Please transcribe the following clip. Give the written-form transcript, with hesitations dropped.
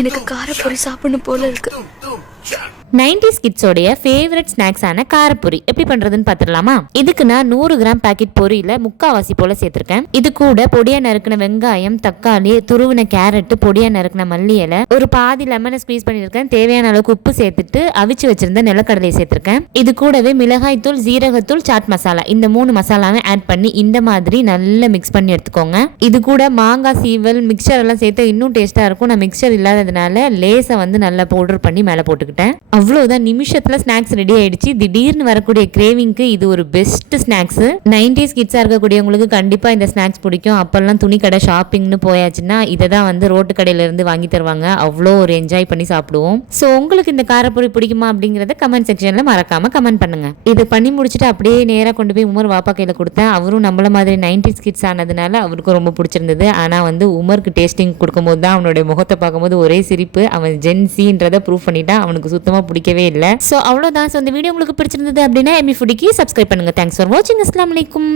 எனக்கு காரப்பொரி சாப்பிடணும் போல இருக்கு. 90s கிட்ஸோடைய ஃபேவரட் ஸ்நாக்ஸான காரப்பொரி எப்படி பண்றதுன்னு பார்த்துடலாமா? இதுக்கு நான் 100 கிராம் பாக்கெட் பொரியில முக்காவாசி போல சேர்த்திருக்கேன். இது கூட பொடியா நறுக்கின வெங்காயம், தக்காளி, துருவின கேரட், பொடியா நறுக்கின மல்லி இலை, ஒரு பாதி லெமனை ஸ்குவீஸ் பண்ணியிருக்கேன். தேவையான அளவுக்கு உப்பு சேர்த்துட்டு அவிச்சு வச்சிருந்த நிலக்கடலை சேர்த்திருக்கேன். இது கூடவே மிளகாய் தூள், ஜீரகத்தூள், சாட் மசாலா இந்த 3 மசாலாவை ஆட் பண்ணி இந்த மாதிரி நல்லா மிக்ஸ் பண்ணி எடுத்துக்கோங்க. இது கூட மாங்காய் சீவல், மிக்சர் எல்லாம் சேர்த்து இன்னும் டேஸ்டா இருக்கும். நான் மிக்சர் இல்லாததுனால லேசை நல்லா பவுடர் பண்ணி மேலே போட்டுக்கிட்டேன். அவ்வளவுதான், நிமிஷத்துல ஸ்நாக்ஸ் ரெடி ஆயிடுச்சு. திடீர்னு வரக்கூடிய கிரேவிங்க்கு இது ஒரு பெஸ்ட் ஸ்நாக்ஸ். 90s கிட்ஸா இருக்கக்கூடியவங்களுக்கு கண்டிப்பா இந்த ஸ்நாக்ஸ் பிடிக்கும். அப்பெல்லாம் துணி கடை ஷாப்பிங்னு போயாச்சுன்னா இதை தான் ரோட்டு கடையில இருந்து வாங்கி தருவாங்க. அவ்வளோ ஒரு என்ஜாய் பண்ணி சாப்பிடுவோம். ஸோ உங்களுக்கு இந்த காரப்பொரி பிடிக்குமா அப்படிங்கறத கமெண்ட் செக்ஷன்ல மறக்காம கமெண்ட் பண்ணுங்க. இது பண்ணி முடிச்சுட்டு அப்படியே நேரா கொண்டு போய் உமர் வாப்பா கையில கொடுத்தேன். அவரும் நம்மள மாதிரி 90s கிட்ஸ் ஆனதுனால அவருக்கும் ரொம்ப பிடிச்சிருந்தது. ஆனா உமருக்கு டேஸ்டிங் கொடுக்கும்போது தான் அவனுடைய முகத்தை பார்க்கும்போது ஒரே சிரிப்பு. அவன் ஜென்சின்றதை ப்ரூவ் பண்ணிட்டான். அவனுக்கு சுத்தமா பிடிக்கவே இல்லை. ஸோ அவ்வளோதான். ஸோ இந்த வீடியோ உங்களுக்கு பிடிச்சிருந்தது அப்படின்னா எம்மி ஃபுடிக்கு சப்ஸ்கிரைப் பண்ணுங்க. தேங்க்ஸ் ஃபார் வாட்சிங். அஸ்ஸலாமு அலைக்கும்.